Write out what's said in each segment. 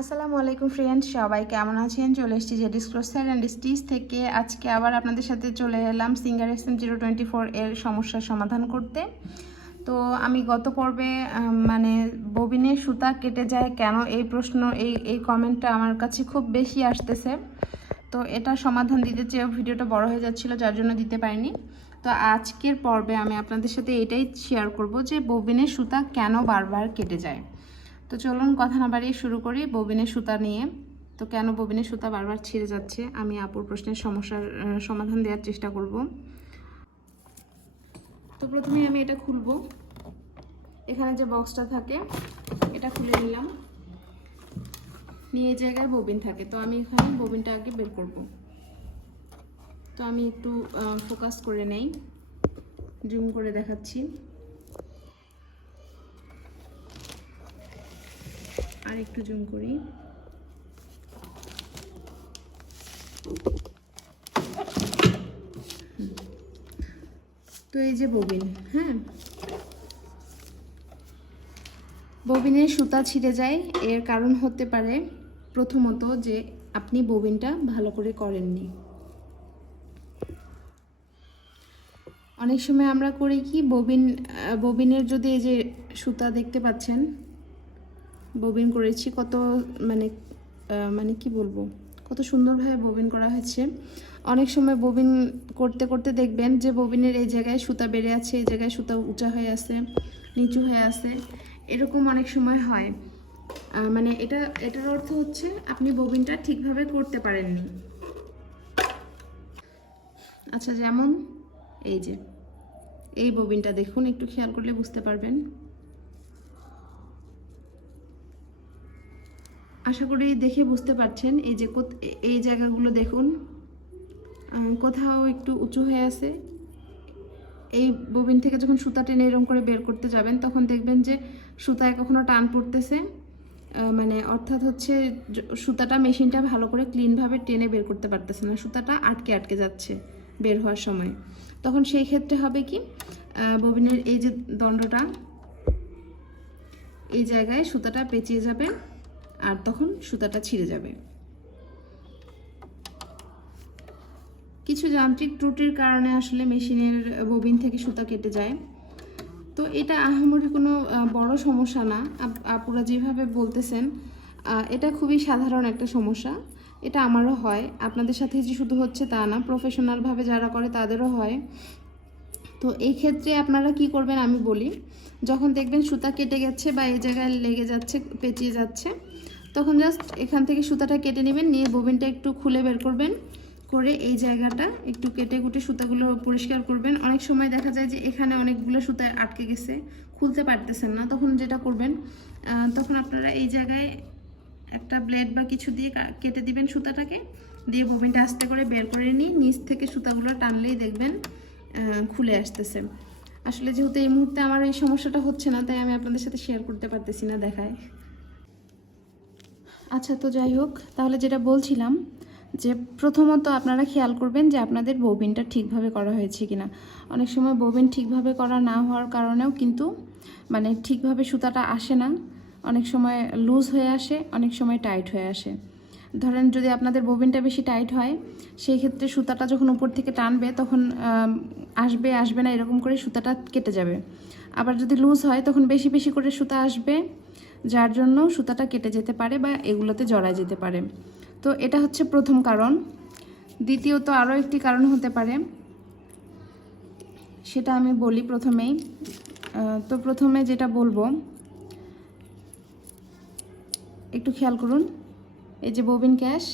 আসসালামু আলাইকুম ফ্রেন্ডস, সবাই কেমন আছেন? চলে এসেছি জেডিস ক্রসার অ্যান্ড স্টিচ থেকে। আজকে আবার আপনাদের সাথে চলে এলাম সিঙ্গার SM024 এর সমস্যার সমাধান করতে। তো আমি গত পর্বে মানে ববিনের সুতা কেটে যায় কেন, এই প্রশ্ন এই কমেন্টটা আমার কাছে খুব বেশি আসতেছে। তো এটা সমাধান দিতে চেয়েও ভিডিওটা বড় হয়ে যাচ্ছিলো, যার জন্য দিতে পারিনি। তো আজকের পর্বে আমি আপনাদের সাথে এটাই শেয়ার করব যে ববিনের সুতা কেন বারবার কেটে যায়। তো চলুন কথা না বাড়িয়ে শুরু করি ববিনের সুতা নিয়ে। তো কেন ববিনের সুতা বারবার ছিঁড়ে যাচ্ছে, আমি আপুর প্রশ্নের সমস্যার সমাধান দেওয়ার চেষ্টা করব। তো প্রথমে আমি এটা খুলবো। এখানে যে বক্সটা থাকে এটা খুলে নিলাম, নিয়ে এই জায়গায় ববিন থাকে। তো আমি এখানে ববিনটা আগে বের করব। তো আমি একটু ফোকাস করে নেই, জুম করে দেখাচ্ছি। আর একটু জুম করি। তো এই যে ববিন, হ্যাঁ, ববিনের সুতা ছিঁড়ে যায় এর কারণ হতে পারে প্রথমত যে আপনি ববিনটা ভালো করে করেননি। অনেক সময় আমরা করি কি, ববিনের যদি এই যে সুতা দেখতে পাচ্ছেন, ববিন করেছি কত মানে কি বলবো, কত সুন্দরভাবে ববিন করা হয়েছে। অনেক সময় ববিন করতে করতে দেখবেন যে ববিনের এই জায়গায় সুতা বেড়ে আছে, এই জায়গায় সুতা উঁচা হয়ে আছে, নিচু হয়ে আছে, এরকম অনেক সময় হয়। মানে এটার অর্থ হচ্ছে আপনি ববিনটা ঠিকভাবে করতে পারেননি। আচ্ছা, যেমন এই যে এই ববিনটা দেখুন, একটু খেয়াল করলে বুঝতে পারবেন। আশা করি দেখে বুঝতে পারছেন। এই যে এই জায়গাগুলো দেখুন, কোথাও একটু উঁচু হয়ে আছে। এই ববিন থেকে যখন সুতা টেনে এরকম করে বের করতে যাবেন, তখন দেখবেন যে সুতায় কখনো টান পড়তেছে, মানে অর্থাৎ হচ্ছে সুতাটা মেশিনটা ভালো করে ক্লিনভাবে টেনে বের করতে পারতেছে না, সুতাটা আটকে আটকে যাচ্ছে বের হওয়ার সময়। তখন সেই ক্ষেত্রে হবে কি, ববিনের এই যে দণ্ডটা, এই জায়গায় সুতাটা পেঁচিয়ে যাবে আর তখন সুতাটা ছিঁড়ে যাবে। কিছু যান্ত্রিক ত্রুটির কারণে আসলে মেশিনের ববিন থেকে সুতা কেটে যায়। তো এটা আহামরি কোনো বড় সমস্যা না, আপুরা যেভাবে বলতেছেন, এটা খুবই সাধারণ একটা সমস্যা। এটা আমারও হয়, আপনাদের সাথে যে শুধু হচ্ছে তা না, প্রফেশনালভাবে যারা করে তাদেরও হয়। তো এই ক্ষেত্রে আপনারা কি করবেন আমি বলি, যখন দেখবেন সুতা কেটে গেছে বা এই জায়গায় লেগে যাচ্ছে, পেঁচিয়ে যাচ্ছে, তখন জাস্ট এখান থেকে সুতাটা কেটে নেবেন, নিয়ে ববিনটা একটু খুলে বের করবেন, করে এই জায়গাটা একটু কেটে কুটে সুতাগুলো পরিষ্কার করবেন। অনেক সময় দেখা যায় যে এখানে অনেকগুলো সুতা আটকে গেছে, খুলতে পারতেছেন না, তখন যেটা করবেন, তখন আপনারা এই জায়গায় একটা ব্লেড বা কিছু দিয়ে কেটে দিবেন সুতাটাকে, দিয়ে ববিনটা আস্তে করে বের করে নিয়ে নিচ থেকে সুতাগুলো টানলেই দেখবেন খুলে আসতেছে। আসলে যেহেতু এই মুহূর্তে আমার এই সমস্যাটা হচ্ছে না, তাই আমি আপনাদের সাথে শেয়ার করতে পারতেছি না দেখায়। আচ্ছা, তো যাই হোক, তাহলে যেটা বলছিলাম যে প্রথমত আপনারা খেয়াল করবেন যে আপনাদের ববিনটা ঠিকভাবে করা হয়েছে কিনা। অনেক সময় ববিন ঠিকভাবে করা না হওয়ার কারণেও কিন্তু মানে ঠিকভাবে সুতাটা আসে না, অনেক সময় লুজ হয়ে আসে, অনেক সময় টাইট হয়ে আসে। ধরেন যদি আপনাদের ববিনটা বেশি টাইট হয়, সেই ক্ষেত্রে সুতাটা যখন উপর থেকে টানবে তখন আসবে না, এরকম করে সুতাটা কেটে যাবে। আবার যদি লুজ হয় তখন বেশি বেশি করে সুতা আসবে, যার জন্য সুতাটা কেটে যেতে পারে বা এগুলোতে জড়ায় যেতে পারে। তো এটা হচ্ছে প্রথম কারণ। দ্বিতীয়ত আরও একটি কারণ হতে পারে, সেটা আমি বলি প্রথমেই। তো প্রথমে যেটা বলবো, একটু খেয়াল করুন, এই যে ববিন ক্যাশ,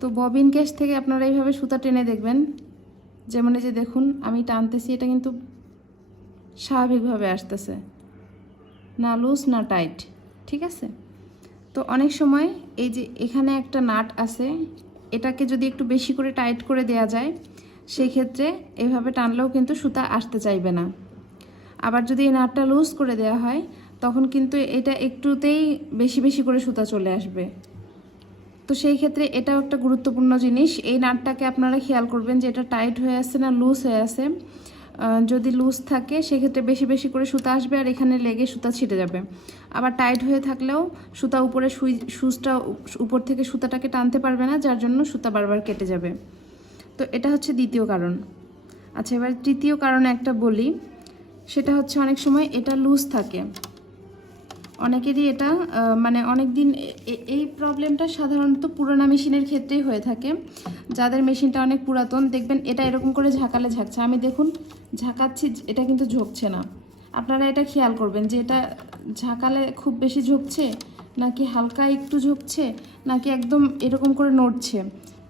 তো ববিন ক্যাশ থেকে আপনারা এইভাবে সুতা টেনে দেখবেন, যেমন এই যে দেখুন আমি টানতেছি, এটা কিন্তু স্বাভাবিকভাবে আসতেছে না, লুজ না টাইট, ঠিক আছে। তো অনেক সময় এই যে এখানে একটা নাট আছে, এটাকে যদি একটু বেশি করে টাইট করে দেওয়া যায়, সেই ক্ষেত্রে এভাবে টানলেও কিন্তু সুতা আসতে চাইবে না। আবার যদি এই নাটটা লুজ করে দেওয়া হয়, তখন কিন্তু এটা একটুতেই বেশি বেশি করে সুতা চলে আসবে। তো সেই ক্ষেত্রে এটাও একটা গুরুত্বপূর্ণ জিনিস। এই নাটটাকে আপনারা খেয়াল করবেন যে এটা টাইট হয়ে আছে না লুজ হয়ে আছে। যদি লুজ থাকে সেক্ষেত্রে বেশি বেশি করে সুতা আসবে আর এখানে লেগে সুতা ছিটে যাবে। আবার টাইট হয়ে থাকলেও সুতা উপরে সুচটা উপর থেকে সুতাটাকে টানতে পারবে না, যার জন্য সুতা বারবার কেটে যাবে। তো এটা হচ্ছে দ্বিতীয় কারণ। আচ্ছা, এবার তৃতীয় কারণ একটা বলি, সেটা হচ্ছে অনেক সময় এটা লুজ থাকে। অনেকেরই এটা মানে অনেক দিন এই প্রবলেমটা সাধারণত পুরোনো মেশিনের ক্ষেত্রেই হয়ে থাকে। যাদের মেশিনটা অনেক পুরাতন দেখবেন এটা এরকম করে ঝাঁকালে ঝাঁকছে। আমি দেখুন ঝাঁকাচ্ছি, এটা কিন্তু ঝুঁকছে না। আপনারা এটা খেয়াল করবেন যে এটা ঝাঁকালে খুব বেশি ঝুঁকছে নাকি হালকা একটু ঝুঁকছে নাকি একদম এরকম করে নড়ছে।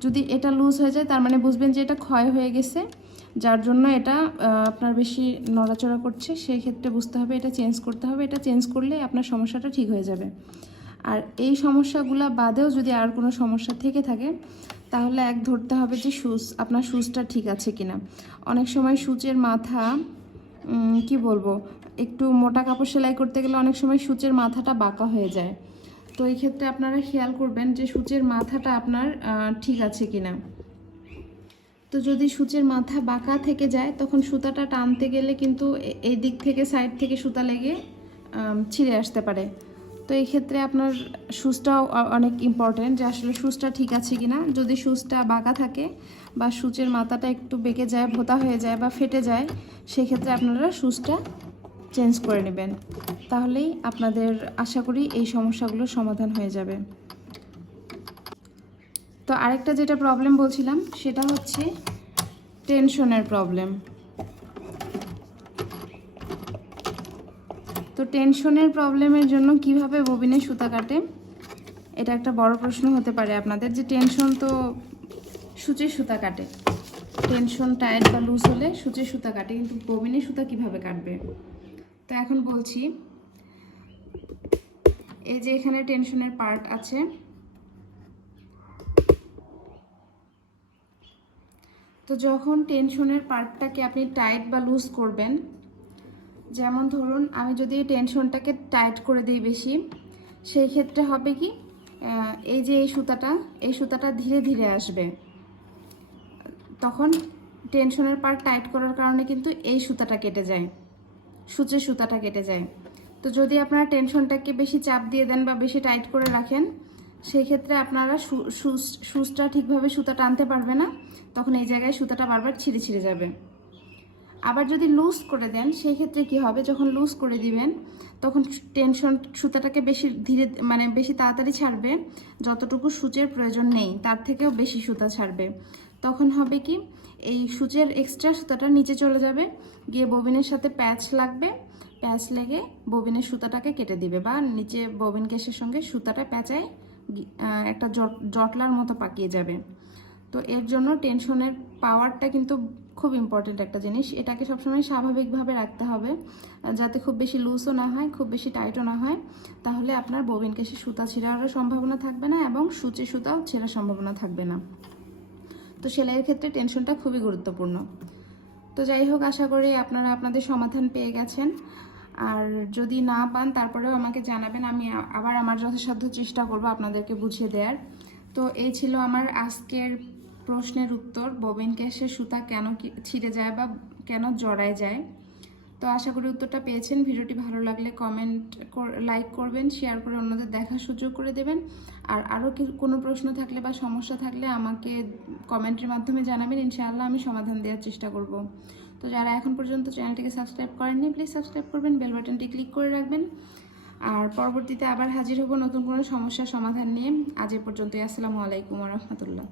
যদি এটা লুজ হয়ে যায় তার মানে বুঝবেন যে এটা ক্ষয় হয়ে গেছে, যার জন্য এটা আপনার বেশি নড়াচড়া করছে। সেই ক্ষেত্রে বুঝতে হবে এটা চেঞ্জ করতে হবে। এটা চেঞ্জ করলে আপনার সমস্যাটা ঠিক হয়ে যাবে। আর এই সমস্যাগুলো বাদেও যদি আর কোনো সমস্যা থেকে থাকে তাহলে ধরতে হবে যে আপনার সুচটা ঠিক আছে কিনা। অনেক সময় সুচের মাথা কি বলবো, একটু মোটা কাপড় সেলাই করতে গেলে অনেক সময় সুচের মাথাটা বাঁকা হয়ে যায়। তো এই ক্ষেত্রে আপনারা খেয়াল করবেন যে সুচের মাথাটা আপনার ঠিক আছে কিনা। তো যদি সুচের মাথা বাঁকা থেকে যায় তখন সুতাটা টানতে গেলে কিন্তু এই দিক থেকে সাইড থেকে সুতা লেগে ছিঁড়ে আসতে পারে। তো এই ক্ষেত্রে আপনার সুচটাও অনেক ইম্পর্টেন্ট, যে আসলে সুচটা ঠিক আছে কিনা। যদি সুচটা বাঁকা থাকে বা সুচের মাথাটা একটু বেঁকে যায়, ভোঁতা হয়ে যায় বা ফেটে যায়, সেই ক্ষেত্রে আপনারা সুচটা চেঞ্জ করে নেবেন। তাহলেই আপনাদের আশা করি এই সমস্যাগুলোর সমাধান হয়ে যাবে। তো আরেকটা যেটা প্রবলেম বলছিলাম সেটা হচ্ছে টেনশনের প্রবলেম। তো টেনশনের প্রবলেমের জন্য কিভাবে ববিনে সুতা কাটে, এটা একটা বড় প্রশ্ন হতে পারে আপনাদের, যে টেনশন তো সূচের সুতা কাটে। টেনশন টাইট বা লুজ হলে সূচের সুতা কাটে, কিন্তু ববিনে সুতা কিভাবে কাটবে। তো এখন বলছি, এই যে এখানে টেনশনের পার্ট আছে, তো যখন টেনশনের পার্টটাকে আপনি টাইট বা লুজ করবেন, যেমন ধরুন আমি যদি টেনশনটাকে টাইট করে দিই বেশি, সেই ক্ষেত্রে হবে কি, এই যে এই সুতাটা ধীরে ধীরে আসবে। তখন টেনশনের পার্ট টাইট করার কারণে কিন্তু এই সুতাটা কেটে যায়, সূচের সুতাটা কেটে যায়। তো যদি আপনারা টেনশনটাকে বেশি চাপ দিয়ে দেন বা বেশি টাইট করে রাখেন, সেই ক্ষেত্রে আপনারা সুচটা ঠিকভাবে সুতা টানতে পারবে না, তখন এই জায়গায় সুতাটা বারবার ছিঁড়ে ছিঁড়ে যাবে। আবার যদি লুজ করে দেন সেই ক্ষেত্রে কি হবে, যখন লুজ করে দিবেন তখন সুতাটাকে বেশি ধীরে মানে বেশি তাড়াতাড়ি ছাড়বে, যতটুকু সূচের প্রয়োজন নেই তার থেকেও বেশি সুতা ছাড়বে। তখন হবে কি, এই সূচের এক্সট্রা সুতাটা নিচে চলে যাবে, গিয়ে ববিনের সাথে প্যাচ লাগবে, প্যাচ লেগে ববিনের সুতাটাকে কেটে দিবে, বা নিচে ববিন কেসের সঙ্গে সুতাটা প্যাঁচায় একটা জটলার মতো পাকিয়ে যাবে। তো এর জন্য টেনশনের পাওয়ারটা কিন্তু খুব ইম্পর্টেন্ট একটা জিনিস। এটাকে সবসময় স্বাভাবিকভাবে রাখতে হবে, যাতে খুব বেশি লুজও না হয়, খুব বেশি টাইটও না হয়। তাহলে আপনার ববিন কেসে সুতা ছিঁড়ারও সম্ভাবনা থাকবে না এবং সূচে সুতাও ছেঁড়ার সম্ভাবনা থাকবে না। তো সেলাইয়ের ক্ষেত্রে টেনশনটা খুবই গুরুত্বপূর্ণ। তো যাই হোক, আশা করি আপনারা আপনাদের সমাধান পেয়ে গেছেন। আর যদি না পান তারপরেও আমাকে জানাবেন, আমি আবার আমার যথাসাধ্য চেষ্টা করব আপনাদেরকে বুঝিয়ে দেওয়ার। তো এই ছিল আমার আজকের প্রশ্নের উত্তর, ববিন কেসের সুতা কেন ছিঁড়ে যায় বা কেন জড়ায় যায়। তো আশা করি উত্তরটা পেয়েছেন। ভিডিওটি ভালো লাগলে লাইক করবেন, শেয়ার করে অন্যদের দেখার সুযোগ করে দেবেন। আর আরও কোনো প্রশ্ন থাকলে বা সমস্যা থাকলে আমাকে কমেন্টের মাধ্যমে জানাবেন, ইনশাআল্লাহ আমি সমাধান দেওয়ার চেষ্টা করব। তো যারা এখন পর্যন্ত চ্যানেলটিকে সাবস্ক্রাইব করেননি প্লিজ সাবস্ক্রাইব করবেন, বেল বাটনটি ক্লিক করে রাখবেন। আর পরবর্তীতে আবার হাজির হব নতুন কোনো সমস্যার সমাধান নিয়ে। আজ এ পর্যন্তই। আসসালামু আলাইকুম ওয়া রাহমাতুল্লাহ।